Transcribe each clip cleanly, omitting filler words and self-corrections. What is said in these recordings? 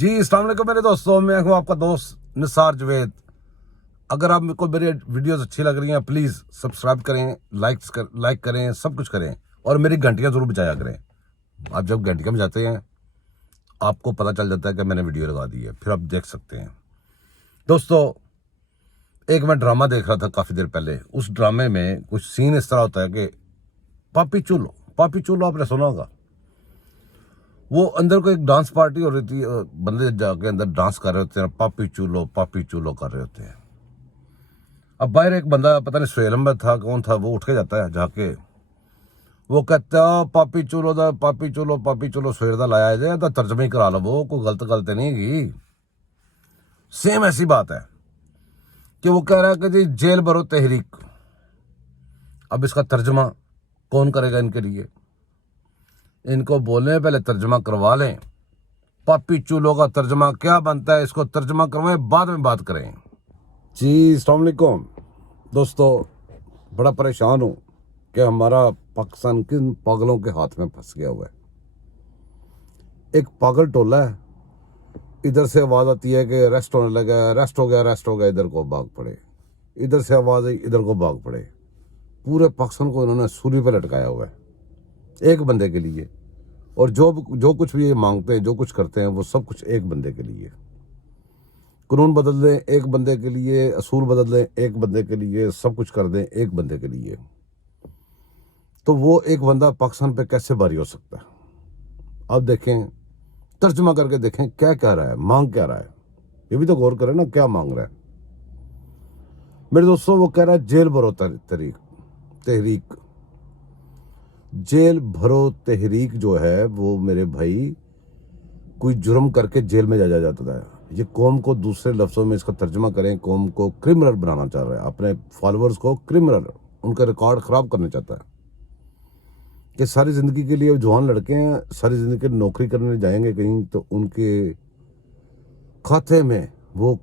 جی السلام علیکم میرے دوستوں، میں ہوں آپ کا دوست نثار جوید۔ اگر آپ کو میری ویڈیوز اچھی لگ رہی ہیں پلیز سبسکرائب کریں، لائک کریں، سب کچھ کریں، اور میری گھنٹیاں ضرور بجایا کریں۔ آپ جب گھنٹیاں بجاتے ہیں آپ کو پتہ چل جاتا ہے کہ میں نے ویڈیو لگا دی ہے، پھر آپ دیکھ سکتے ہیں۔ دوستو، ایک میں ڈرامہ دیکھ رہا تھا کافی دیر پہلے۔ اس ڈرامے میں کچھ سین اس طرح ہوتا ہے کہ پاپی چولو آپ نے سنا ہوگا۔ وہ اندر کو ایک ڈانس پارٹی ہو رہی تھی، بندے جا کے اندر ڈانس کر رہے ہوتے ہیں، پاپی چولو کر رہے ہوتے ہیں۔ اب باہر ایک بندہ پتہ نہیں سویلم میں تھا کون تھا، وہ اٹھ کے جاتا ہے، جا کے وہ کہتا ہے پاپی چولو سویر دا لایا جائے تو ترجمہ ہی کرا لو، وہ کوئی غلط نہیں گی۔ سیم ایسی بات ہے کہ وہ کہہ رہا ہے کہ جی جیل بھرو تحریک۔ اب اس کا ترجمہ کون کرے گا ان کے لیے؟ ان کو بولیں پہلے ترجمہ کروا لیں۔ پاپی چولو کا ترجمہ کیا بنتا ہے، اس کو ترجمہ کروائیں، بعد میں بات کریں۔ جی السلام علیکم دوستو، بڑا پریشان ہوں کہ ہمارا پاکستان کن پاگلوں کے ہاتھ میں پھنس گیا ہوا ہے۔ ایک پاگل ٹولہ ہے، ادھر سے آواز آتی ہے کہ ریسٹ ہونے لگا ہے، ریسٹ ہو گیا، ادھر کو بھاگ پڑے، ادھر سے آواز آئی ادھر کو بھاگ پڑے۔ پورے پاکستان کو انہوں نے سولی پہ لٹکایا ہوا ہے ایک بندے کے لیے، اور جو کچھ بھی یہ مانگتے ہیں، جو کچھ کرتے ہیں، وہ سب کچھ ایک بندے کے لیے۔ قانون بدل دیں ایک بندے کے لیے، اصول بدل دیں ایک بندے کے لیے، سب کچھ کر دیں ایک بندے کے لیے۔ تو وہ ایک بندہ پاکستان پہ کیسے بھاری ہو سکتا ہے؟ اب دیکھیں، ترجمہ کر کے دیکھیں کیا کہہ رہا ہے، مانگ کیا رہا ہے، یہ بھی تو غور کریں نا کیا مانگ رہا ہے۔ میرے دوستوں، وہ کہہ رہا ہے جیل بھرو تحریک۔ جیل بھرو تحریک جو ہے وہ میرے بھائی کوئی جرم کر کے جیل میں جاتا ہے۔ یہ قوم کو دوسرے لفظوں میں اس کا ترجمہ کریں، قوم کو کرمنل بنانا چاہ رہا ہے، اپنے فالورز کو کرمنل، ان کا ریکارڈ خراب کرنا چاہتا ہے کہ ساری زندگی کے لیے جوان لڑکے ہیں، ساری زندگی نوکری کرنے جائیں گے کہیں تو ان کے کھاتے میں وہ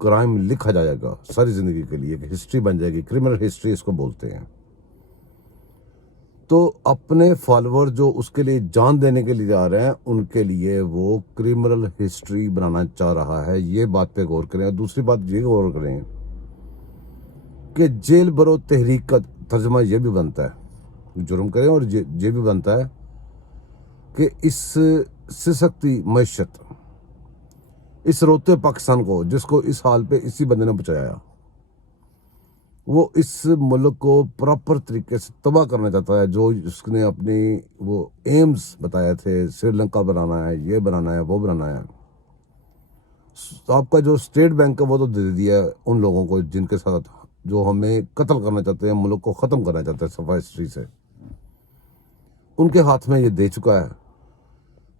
کرائم لکھا جائے گا ساری زندگی کے لیے، کہ ہسٹری بن جائے گی، کرمنل ہسٹری اس کو بولتے ہیں۔ تو اپنے فالوور جو اس کے لیے جان دینے کے لیے آ رہے ہیں، ان کے لیے وہ کرمنل ہسٹری بنانا چاہ رہا ہے۔ یہ بات پہ غور کریں۔ اور دوسری بات یہ غور کریں کہ جیل بھرو تحریک کا ترجمہ یہ بھی بنتا ہے، جرم کریں، اور یہ بھی بنتا ہے کہ اس سسکتی معیشت، اس روتے پاکستان کو، جس کو اس حال پہ اسی بندے نے بچایا، وہ اس ملک کو پراپر طریقے سے تباہ کرنا چاہتا ہے۔ جو اس نے اپنی وہ ایمز بتایا تھے، سری لنکا بنانا ہے، یہ بنانا ہے، وہ بنانا ہے۔ آپ کا جو اسٹیٹ بینک ہے وہ تو دے دیا ہے ان لوگوں کو جن کے ساتھ جو ہمیں قتل کرنا چاہتے ہیں، ملک کو ختم کرنا چاہتے ہیں صفحہ ہسٹری سے، ان کے ہاتھ میں یہ دے چکا ہے۔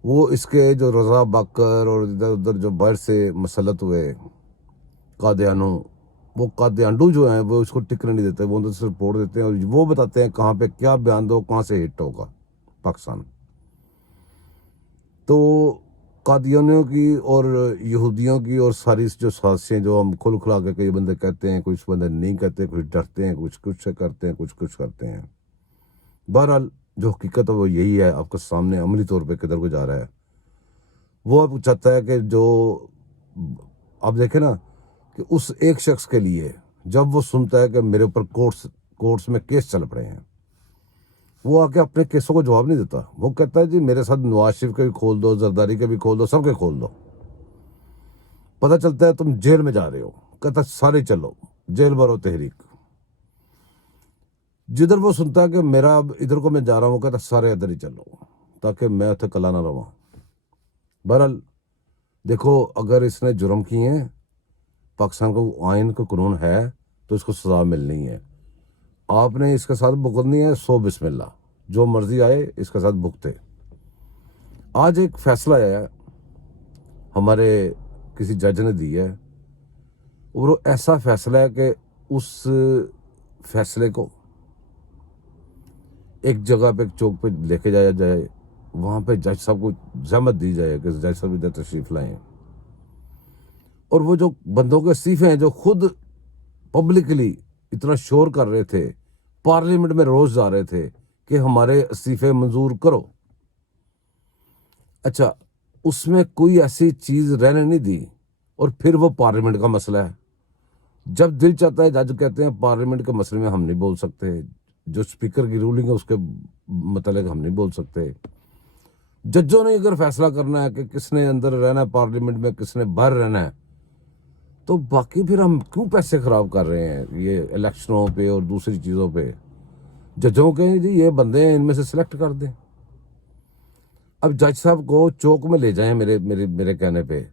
وہ اس کے جو رضا باکر اور ادھر ادھر جو باہر سے مسلط ہوئے قادیانو، وہ قادیانڈو جو ہیں وہ اس کو ٹکنے نہیں دیتے، وہ اندر سے رپورٹ دیتے ہیں اور وہ بتاتے ہیں کہاں پہ کیا بیان دو، کہاں سے ہٹ ہوگا پاکستان۔ تو قادیانیوں کی اور یہودیوں کی اور ساری جو سازشیں جو ہم کھل کھلا کے کئی بندے کہتے ہیں، کچھ بندے نہیں کہتے، کچھ ڈرتے ہیں، کچھ کرتے ہیں، کچھ کرتے ہیں۔ بہرحال جو حقیقت ہے وہ یہی ہے، آپ کے سامنے عملی طور پہ کدھر کو جا رہا ہے۔ وہ اب چاہتا ہے کہ جو آپ دیکھیں نا کہ اس ایک شخص کے لیے جب وہ سنتا ہے کہ میرے اوپر کورٹس میں کیس چل پڑے ہیں، وہ آ کے اپنے کیسوں کو جواب نہیں دیتا۔ وہ کہتا ہے جی میرے ساتھ نواز شریف کے بھی کھول دو، زرداری کے بھی کھول دو، سب کے کھول دو۔ پتہ چلتا ہے تم جیل میں جا رہے ہو، کہتا ہے سارے چلو جیل بھرو تحریک۔ جدھر وہ سنتا ہے کہ میرا اب ادھر کو میں جا رہا ہوں، وہ کہتا ہے سارے ادھر ہی چلو تاکہ میں اتنے کلا نہ رہا۔ بہرحال دیکھو، اگر اس نے جرم کیے ہیں، پاکستان کو آئین کا قانون ہے تو اس کو سزا ملنی ہے۔ آپ نے اس کے ساتھ بھگتنی ہے، سو بسم اللہ، جو مرضی آئے اس کے ساتھ بھگتے۔ آج ایک فیصلہ ہے ہمارے کسی جج نے دی ہے، اور وہ ایسا فیصلہ ہے کہ اس فیصلے کو ایک جگہ پہ، ایک چوک پہ لے کے جایا جائے، وہاں پہ جج صاحب کو زحمت دی جائے کہ جج صاحب ادھر تشریف لائیں، اور وہ جو بندوں کے استعفے ہیں جو خود پبلکلی اتنا شور کر رہے تھے، پارلیمنٹ میں روز جا رہے تھے کہ ہمارے استعفے منظور کرو۔ اچھا، اس میں کوئی ایسی چیز رہنے نہیں دی. اور پھر وہ پارلیمنٹ کا مسئلہ ہے. جب دل چاہتا ہے جج کہتے ہیں پارلیمنٹ کے مسئلے میں ہم نہیں بول سکتے, جو اسپیکر کی رولنگ ہے اس کے متعلق ہم نہیں بول سکتے. ججوں نے اگر فیصلہ کرنا ہے کہ کس نے اندر رہنا ہے پارلیمنٹ میں, کس نے باہر رہنا ہے, تو باقی پھر ہم کیوں پیسے خراب کر رہے ہیں یہ الیکشنوں پہ اور دوسری چیزوں پہ. ججوں کہیں جی یہ بندے ہیں, ان میں سے سلیکٹ کر دیں. اب جج صاحب کو چوک میں لے جائیں میرے کہنے پہ,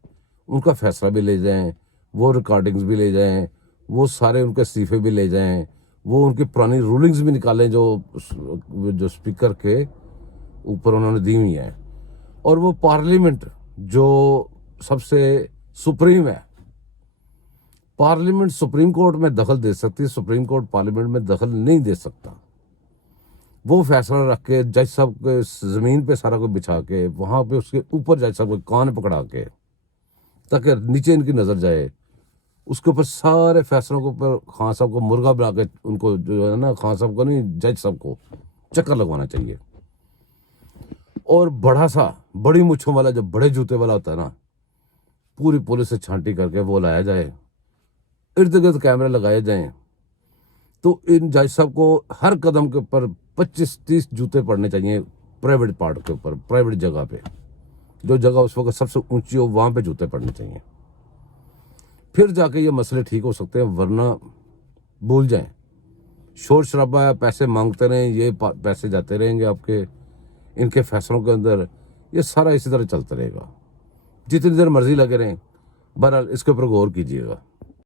ان کا فیصلہ بھی لے جائیں, وہ ریکارڈنگز بھی لے جائیں, وہ سارے ان کے استعفے بھی لے جائیں, وہ ان کی پرانی رولنگز بھی نکالیں جو اسپیکر کے اوپر انہوں نے دی ہوئی ہیں. اور وہ پارلیمنٹ جو سب سے سپریم ہے, پارلیمنٹ سپریم کورٹ میں دخل دے سکتی ہے, سپریم کورٹ پارلیمنٹ میں دخل نہیں دے سکتا. وہ فیصلہ رکھ کے جج صاحب کے زمین پہ سارا کوئی بچھا کے وہاں پہ اس کے اوپر جج صاحب کو کان پکڑا کے تاکہ نیچے ان کی نظر جائے, اس کے اوپر سارے فیصلوں کے اوپر خان صاحب کو مرغا بنا کے ان کو جو ہے نا, خان صاحب کو نہیں جج صاحب کو چکر لگوانا چاہیے. اور بڑی مچھوں والا جو بڑے جوتے والا ہوتا ہے نا, پوری پولیس سے چھانٹی کر کے وہ لایا جائے, ارد گرد کیمرے لگائے جائیں, تو ان جج صاحب کو ہر قدم کے اوپر 25-30 جوتے پڑنے چاہیے پرائیویٹ پارٹ کے اوپر, پرائیویٹ جگہ پہ, جو جگہ اس وقت سب سے اونچی ہو وہاں پہ جوتے پڑنے چاہیے. پھر جا کے یہ مسئلے ٹھیک ہو سکتے ہیں, ورنہ بھول جائیں. شور شرابہ ہے, پیسے مانگتے رہیں, یہ پیسے جاتے رہیں گے آپ کے ان کے فیصلوں کے اندر, یہ سارا اسی طرح چلتا رہے گا جتنی دیر مرضی لگے رہیں. بہرحال اس کے اوپر غور کیجیے گا.